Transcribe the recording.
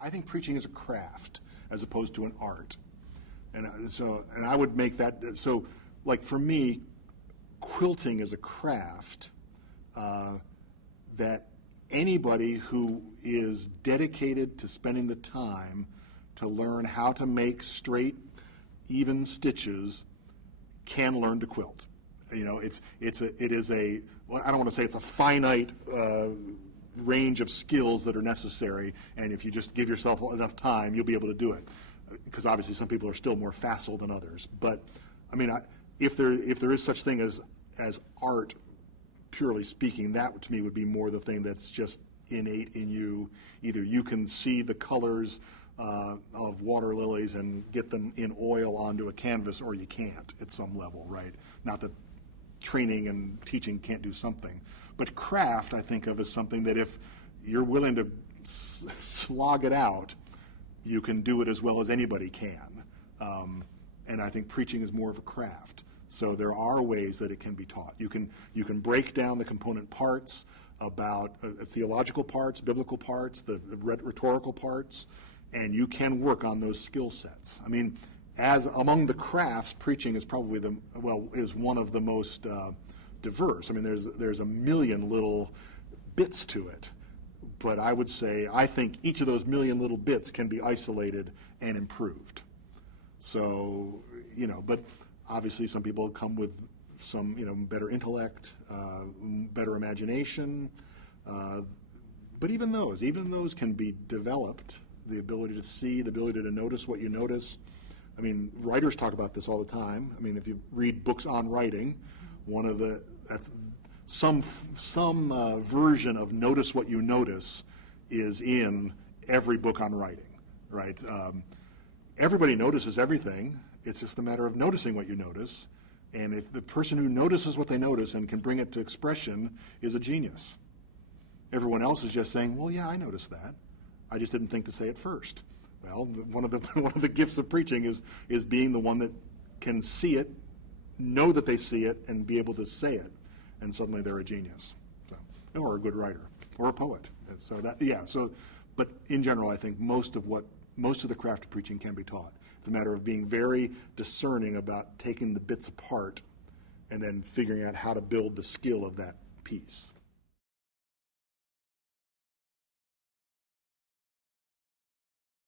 I think preaching is a craft as opposed to an art. And I would make that, so like for me, quilting is a craft that anybody who is dedicated to spending the time to learn how to make straight, even stitches can learn to quilt. You know, it is a, well, I don't want to say it's a finite range of skills that are necessary, and if you just give yourself enough time, you'll be able to do it. Because obviously some people are still more facile than others. But I mean, if there is such thing as art, purely speaking, that to me would be more the thing that's just innate in you. Either you can see the colors of water lilies and get them in oil onto a canvas, or you can't at some level, right? Not that training and teaching can't do something. But craft, I think of as something that if you're willing to slog it out, you can do it as well as anybody can. And I think preaching is more of a craft. So there are ways that it can be taught. You can break down the component parts about theological parts, biblical parts, the rhetorical parts, and you can work on those skill sets. I mean, as among the crafts, preaching is probably is one of the most diverse. I mean, there's a million little bits to it. But I would say, I think each of those million little bits can be isolated and improved. So, you know, but obviously some people come with some, you know, better intellect, better imagination. But even those can be developed. The ability to see, the ability to notice what you notice. I mean, writers talk about this all the time. I mean, if you read books on writing, some version of notice what you notice is in every book on writing, right? Everybody notices everything. It's just a matter of noticing what you notice. And if the person who notices what they notice and can bring it to expression is a genius. Everyone else is just saying, well, yeah, I noticed that. I just didn't think to say it first. Well, one of the gifts of preaching is being the one that can see it, know that they see it, and be able to say it. And suddenly they're a genius, or a good writer, or a poet. So that, yeah. So, but in general, I think most of the craft of preaching can be taught. It's a matter of being very discerning about taking the bits apart, and then figuring out how to build the skill of that piece.